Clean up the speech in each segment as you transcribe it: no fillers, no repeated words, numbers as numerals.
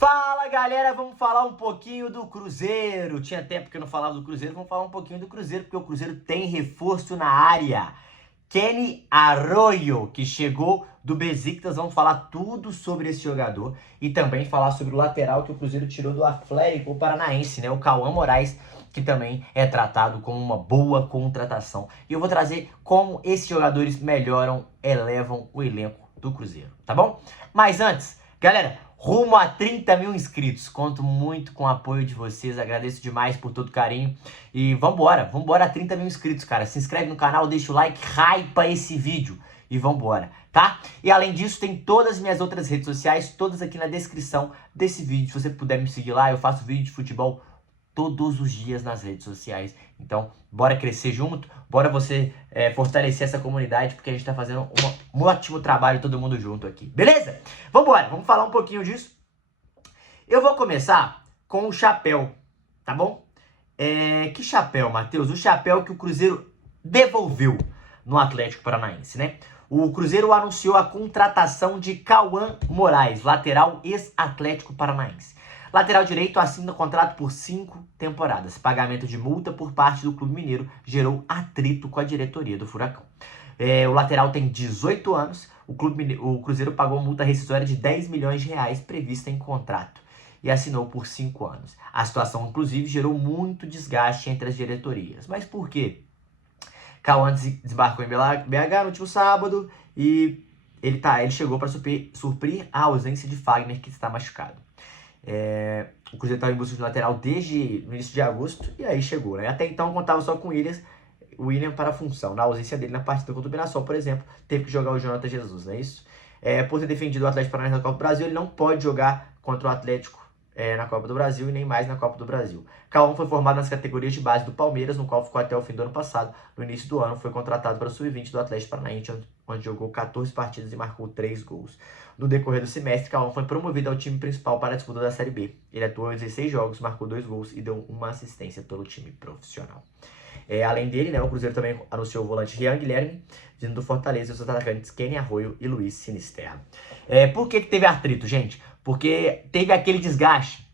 Fala galera, vamos falar um pouquinho do Cruzeiro. Tinha tempo que eu não falava do Cruzeiro, vamos falar um pouquinho do Cruzeiro, porque o Cruzeiro tem reforço na área. Kenny Arroyo, que chegou do Besiktas, vamos falar tudo sobre esse jogador e também falar sobre o lateral que o Cruzeiro tirou do Atlético Paranaense, né? O Cauã Moraes, que também é tratado como uma boa contratação. E eu vou trazer como esses jogadores melhoram, elevam o elenco do Cruzeiro, tá bom? Mas antes, galera, rumo a 30 mil inscritos. Conto muito com o apoio de vocês. Agradeço demais por todo o carinho. E vambora a 30 mil inscritos, cara. Se inscreve no canal, deixa o like, hypa esse vídeo. E vambora, tá? E além disso, tem todas as minhas outras redes sociais, todas aqui na descrição desse vídeo. Se você puder me seguir lá, eu faço vídeo de futebol todos os dias nas redes sociais. Então, bora crescer junto, bora você fortalecer essa comunidade, porque a gente tá fazendo um ótimo trabalho todo mundo junto aqui, beleza? Vambora, vamos falar um pouquinho disso. Eu vou começar com o chapéu, tá bom? Que chapéu, Matheus? O chapéu que o Cruzeiro devolveu no Atlético Paranaense, né? O Cruzeiro anunciou a contratação de Cauã Moraes, lateral ex-Atlético Paranaense. Lateral direito assina contrato por 5 temporadas. Pagamento de multa por parte do Clube Mineiro gerou atrito com a diretoria do Furacão. O lateral tem 18 anos. O Cruzeiro pagou multa rescisória de 10 milhões de reais prevista em contrato e assinou por 5 anos. A situação, inclusive, gerou muito desgaste entre as diretorias. Mas por quê? Cauã desembarcou em BH no último sábado e ele chegou para suprir a ausência de Fagner, que está machucado. O Cruzeiro estava em busca de lateral desde o início de agosto e aí chegou, né? Até então contava só com o William para a função. Na ausência dele na partida contra o Mirassol, por exemplo, teve que jogar o Jonathan Jesus, não é isso? Por ter defendido o Atlético Paranaense na Copa do Brasil, ele não pode jogar contra o Atlético na Copa do Brasil e nem mais na Copa do Brasil. Cauã foi formado nas categorias de base do Palmeiras, no qual ficou até o fim do ano passado. No início do ano, foi contratado para o Sub-20 do Atlético Paranaense, onde jogou 14 partidas e marcou 3 gols. No decorrer do semestre, Cauã foi promovido ao time principal para a disputa da Série B. Ele atuou em 16 jogos, marcou 2 gols e deu uma assistência pelo time profissional. Além dele, né, o Cruzeiro também anunciou o volante Rian Guilherme, vindo do Fortaleza, e os atacantes Kenny Arroyo e Luiz Sinisterra. Por que teve atrito, gente? Porque teve aquele desgaste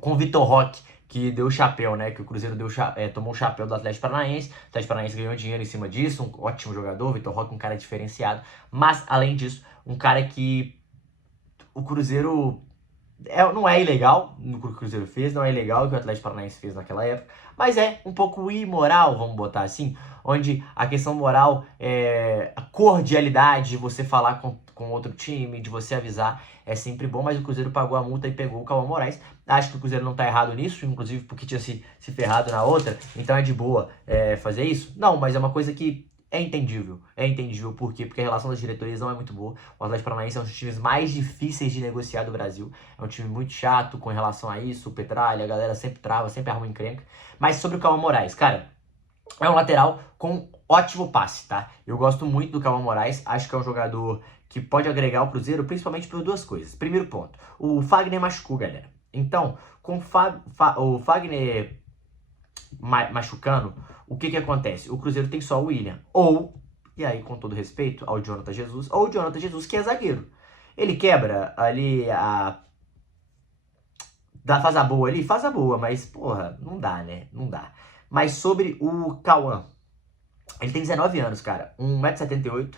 com o Vitor Roque, que deu o chapéu, né? Que o Cruzeiro tomou o chapéu do Atlético Paranaense. O Atlético Paranaense ganhou dinheiro em cima disso. Um ótimo jogador, Vitor Roque, um cara diferenciado. Mas, além disso, um cara que o Cruzeiro... não é ilegal no que o Cruzeiro fez, não é ilegal o que o Atlético Paranaense fez naquela época, mas é um pouco imoral, vamos botar assim, onde a questão moral, a cordialidade de você falar com outro time, de você avisar, é sempre bom, mas o Cruzeiro pagou a multa e pegou o Cauã Moraes. Acho que o Cruzeiro não tá errado nisso, inclusive porque tinha se ferrado na outra, então é de boa fazer isso? Não, mas é uma coisa que é entendível, por quê? Porque a relação das diretorias não é muito boa. O Atlético Paranaense é um dos times mais difíceis de negociar do Brasil. É um time muito chato com relação a isso, o Petralha, a galera sempre trava, sempre arruma encrenca. Mas sobre o Cauã Moraes, cara, é um lateral com ótimo passe, tá? Eu gosto muito do Cauã Moraes, acho que é um jogador que pode agregar ao Cruzeiro, principalmente por duas coisas. Primeiro ponto, o Fagner machucou, galera. Então, com o Fagner machucando, o que acontece? O Cruzeiro tem só o William. E aí com todo respeito ao Jonathan Jesus, ou o Jonathan Jesus que é zagueiro. Ele quebra ali faz a boa ali? Faz a boa, mas porra, não dá, né? Não dá. Mas sobre o Cauã, ele tem 19 anos, cara. 1,78 m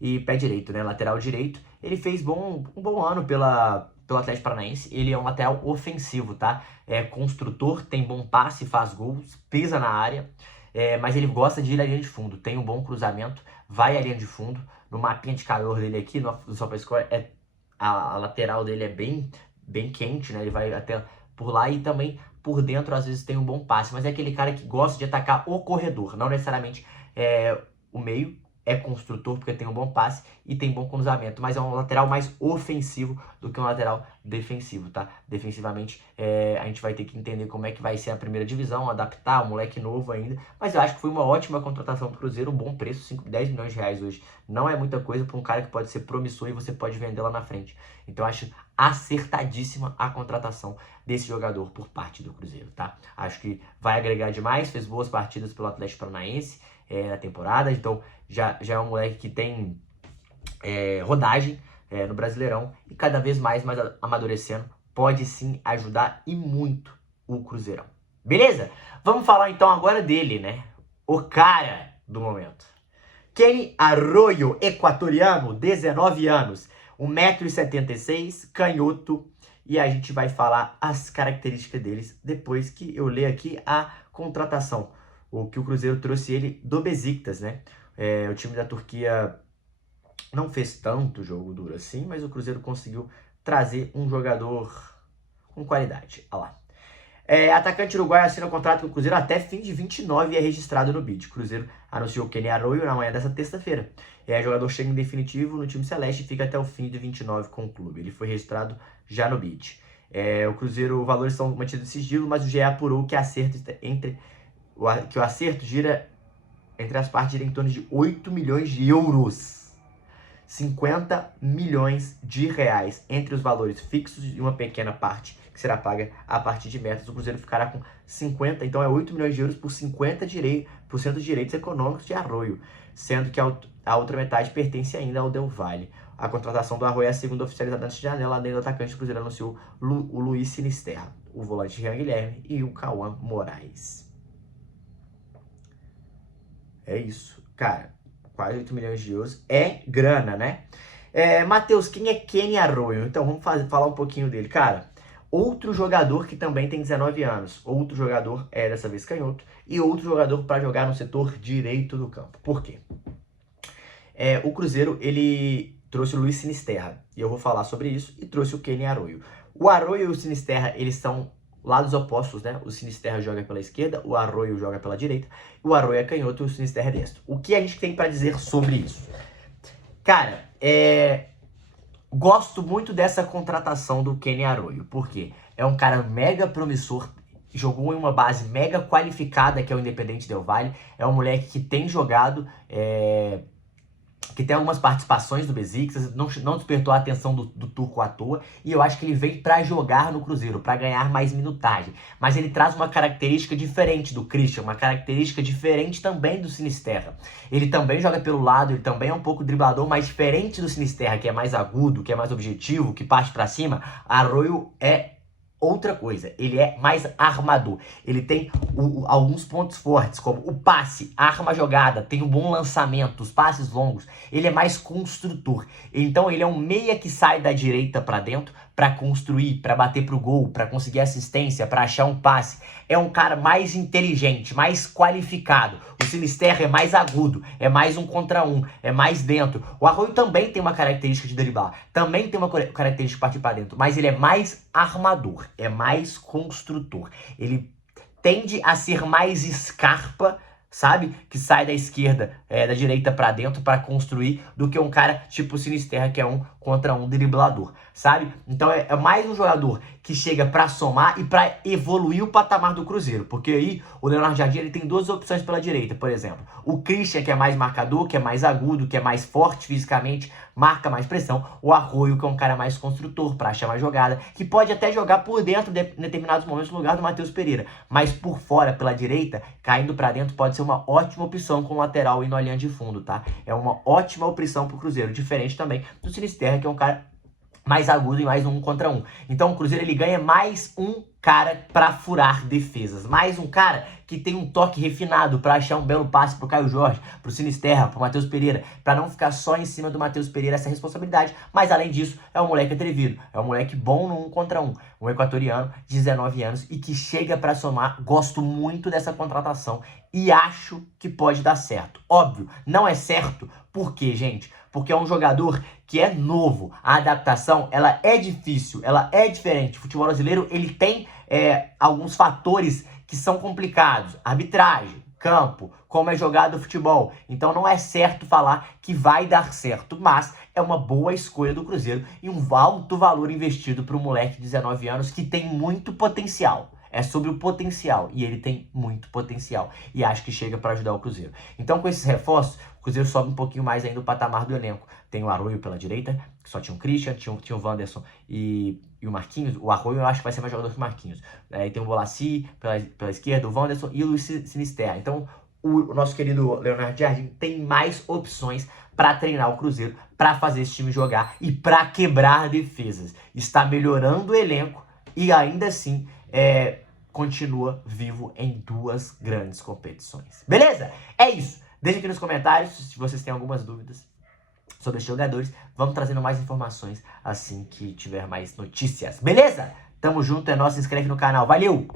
e pé direito, né? Lateral direito. Ele fez um bom ano pelo Atlético Paranaense. Ele é um lateral ofensivo, tá? É construtor, tem bom passe, faz gols, pisa na área. Mas ele gosta de ir à linha de fundo. Tem um bom cruzamento, vai à linha de fundo. No mapinha de calor dele aqui, no SofaScore, a lateral dele é bem quente, né? Ele vai até por lá e também por dentro às vezes tem um bom passe. Mas é aquele cara que gosta de atacar o corredor, não necessariamente o meio. É construtor porque tem um bom passe e tem bom cruzamento, mas é um lateral mais ofensivo do que um lateral defensivo, tá? Defensivamente, a gente vai ter que entender como é que vai ser a primeira divisão, adaptar, o moleque novo ainda, mas eu acho que foi uma ótima contratação do Cruzeiro, um bom preço, 10 milhões de reais hoje. Não é muita coisa para um cara que pode ser promissor e você pode vender lá na frente. Então eu acho acertadíssima a contratação desse jogador por parte do Cruzeiro, tá? Acho que vai agregar demais, fez boas partidas pelo Atlético Paranaense na temporada, então já é um moleque que tem rodagem no Brasileirão e cada vez mais amadurecendo pode sim ajudar e muito o Cruzeirão. Beleza? Vamos falar então agora dele, né? O cara do momento. Kenny Arroyo, equatoriano, 19 anos, 1,76 m, canhoto. E a gente vai falar as características deles depois que eu ler aqui a contratação. O que o Cruzeiro trouxe ele do Besiktas, né? O time da Turquia não fez tanto jogo duro assim, mas o Cruzeiro conseguiu trazer um jogador com qualidade. Olha lá. Atacante uruguaio assina o contrato com o Cruzeiro até fim de 29 e é registrado no BID. O Cruzeiro anunciou o Kenny Arroyo na manhã dessa terça-feira. O jogador chega em definitivo no time celeste e fica até o fim de 29 com o clube. Ele foi registrado já no BID. O Cruzeiro, os valores são mantidos em sigilo, mas o GE apurou que o acerto gira entre as partes gira em torno de 8 milhões de euros. 50 milhões de reais entre os valores fixos e uma pequena parte que será paga a partir de metas. O Cruzeiro ficará com 50, então é 8 milhões de euros por 50% de direitos econômicos de Arroyo, sendo que a outra metade pertence ainda ao Del Valle. A contratação do Arroyo é a segunda oficializada antes de janela, além do atacante. O Cruzeiro anunciou o Luiz Sinisterra, o volante Jean Guilherme e o Cauã Moraes. É isso, cara. Quase 8 milhões de euros. É grana, né? Matheus, quem é Kenny Arroyo? Então vamos falar um pouquinho dele. Cara, outro jogador que também tem 19 anos. Outro jogador dessa vez canhoto. E outro jogador para jogar no setor direito do campo. Por quê? O Cruzeiro, ele trouxe o Luiz Sinisterra. E eu vou falar sobre isso. E trouxe o Kenny Arroyo. O Arroyo e o Sinisterra, eles são lados opostos, né? O Sinisterra joga pela esquerda, o Arroyo joga pela direita. O Arroyo é canhoto e o Sinisterra é destro. O que a gente tem para dizer sobre isso? Cara, gosto muito dessa contratação do Kenny Arroyo. Por quê? É um cara mega promissor, jogou em uma base mega qualificada, que é o Independente Del Valle. É um moleque que tem jogado, que tem algumas participações do Besiktas, não despertou a atenção do turco à toa, e eu acho que ele veio para jogar no Cruzeiro, para ganhar mais minutagem. Mas ele traz uma característica diferente do Christian, uma característica diferente também do Sinisterra. Ele também joga pelo lado, ele também é um pouco driblador, mas diferente do Sinisterra, que é mais agudo, que é mais objetivo, que parte para cima, Arroyo é outra coisa, ele é mais armador. Ele tem alguns pontos fortes, como o passe, a arma jogada, tem um bom lançamento, os passes longos. Ele é mais construtor. Então ele é um meia que sai da direita para dentro para construir, para bater pro gol, para conseguir assistência, para achar um passe. É um cara mais inteligente, mais qualificado. O Sinisterra é mais agudo, é mais um contra um, é mais dentro. O Arroyo também tem uma característica de driblar, também tem uma característica de partir para dentro, mas ele é mais armador, é mais construtor. Ele tende a ser mais Scarpa, sabe? Que sai da esquerda, da direita para dentro para construir, do que um cara tipo o Sinisterra, que é um contra um driblador, sabe? Então é mais um jogador que chega para somar e para evoluir o patamar do Cruzeiro, porque aí o Leonardo Jardim ele tem duas opções pela direita, por exemplo. O Christian, que é mais marcador, que é mais agudo, que é mais forte fisicamente, marca mais pressão. O Arroyo, que é um cara mais construtor, para achar mais jogada, que pode até jogar por dentro em determinados momentos no lugar do Matheus Pereira, mas por fora, pela direita, caindo para dentro, pode ser uma ótima opção com o lateral e no linha de fundo, tá? É uma ótima opção pro Cruzeiro, diferente também do Sinisterra, que é um cara mais agudo e mais um contra um. Então o Cruzeiro ele ganha mais um cara para furar defesas, mais um cara que tem um toque refinado para achar um belo passe pro Caio Jorge, pro Sinisterra, pro Matheus Pereira, para não ficar só em cima do Matheus Pereira essa responsabilidade, mas além disso é um moleque atrevido, é um moleque bom no 1 contra 1, um equatoriano de 19 anos e que chega para somar. Gosto muito dessa contratação e acho que pode dar certo. Óbvio, não é certo, por quê, gente? Porque é um jogador que é novo, a adaptação ela é difícil, ela é diferente. O futebol brasileiro ele tem alguns fatores que são complicados, arbitragem, campo, como é jogado o futebol. Então não é certo falar que vai dar certo, mas é uma boa escolha do Cruzeiro e um alto valor investido para um moleque de 19 anos que tem muito potencial. É sobre o potencial, e ele tem muito potencial, e acho que chega para ajudar o Cruzeiro. Então, com esses reforços, o Cruzeiro sobe um pouquinho mais ainda o patamar do elenco. Tem o Arroyo pela direita, que só tinha o Christian, tinha o Wanderson e o Marquinhos. O Arroyo eu acho que vai ser mais jogador que o Marquinhos. E tem o Bolaci pela esquerda, o Wanderson e o Luiz Sinisterra. Então, o nosso querido Leonardo Jardim tem mais opções para treinar o Cruzeiro, para fazer esse time jogar e para quebrar defesas. Está melhorando o elenco, e ainda assim continua vivo em 2 grandes competições. Beleza? É isso. Deixa aqui nos comentários se vocês têm algumas dúvidas sobre esses jogadores. Vamos trazendo mais informações assim que tiver mais notícias. Beleza? Tamo junto, é nóis, se inscreve no canal. Valeu!